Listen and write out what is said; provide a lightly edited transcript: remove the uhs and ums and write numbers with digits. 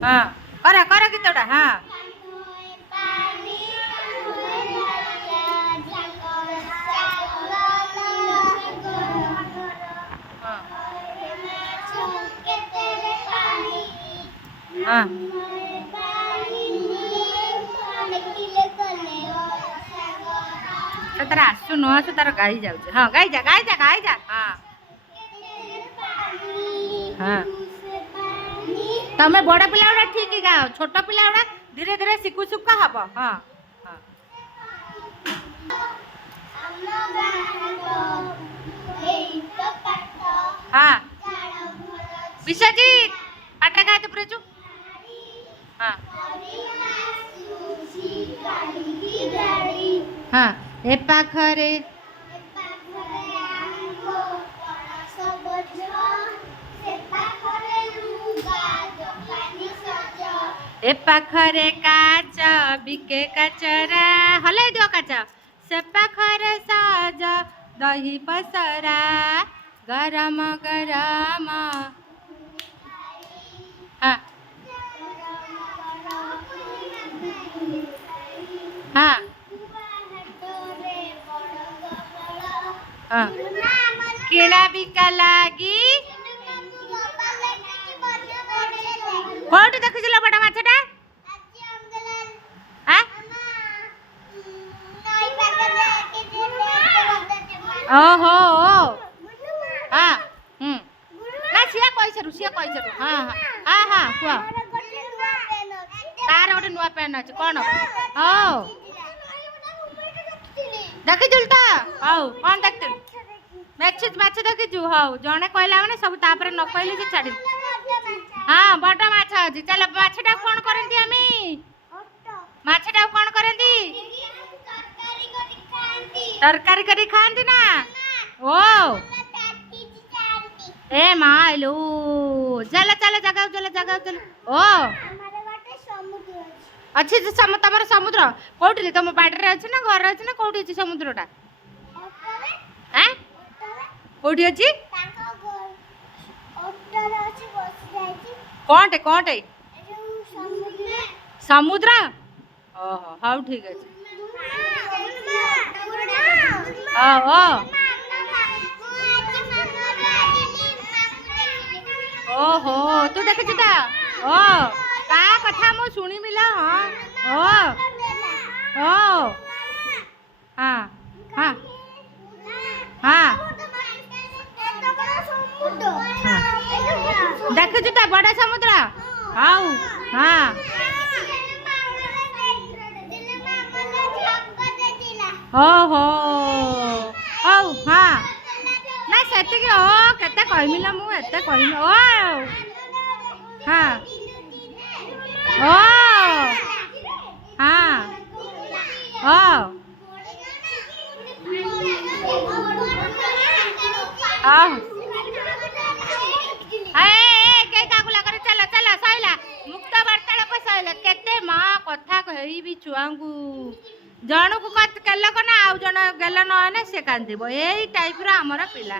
हाँ करा करा गीतटा हाँ हाँ तार आसु न आसु तार गाई जाऊे हाँ गाई जा गाई जा गाई जा हाँ हाँ तमें बड़ पिला गुड़ा ठीक गाओ छोट पिला गुड़ा धीरे धीरे शिखु शिखा हम हाँ हाँ विश्वजीत पाटा खाए तो प्रेचू हाँ हाँ ए पाखरे ए पाखरे काच बिके काचरा हलै दियो काच से पाखरे सज दही पसरा गरम गरम हाँ हाँ हाँ किणा बिका लागी कोठी देखिल बड़ा माछटा ओहो हाँ ना सिया कही हाँ हाँ हाँ हाँ तार गोटे नुआ पैंट अच्छे कौन हो देखी तो हौ कौन देखी माछ देखी हौ जड़े कहला मैंने सब तापर न कहले से छाड़ी हाँ बड़ माछ अच्छी चल माछटा कौन करती आम माछटा कौन करती तरकारी करी खाती ना ओ ए मालू चल चल जगह चल ओ अच्छी तुम समुद्र कौटी तुम बाड़ी अच्छी ना घर अच्छी ना कौटी अच्छी समुद्रटा हाँ कौटी अच्छी कौटे समुद्र ओहो हाँ ठीक अच्छे ओहो तू देखी ओ ता कथा मु शुणी मिला हाँ ओ ओ हाँ हाँ हाँ देखी बड़ा समुद्र हाँ हाँ ओहो ओ हाँ ना से केते कहमी ना मु एते कहमी ओ हाँ ओ हाँ ओ मुक्त वार्तालाप सैला केते माँ कथा कहबी छुआंकू जन को केल ना आउ जन गेल न से कांदी यही टाइप आमर पिला।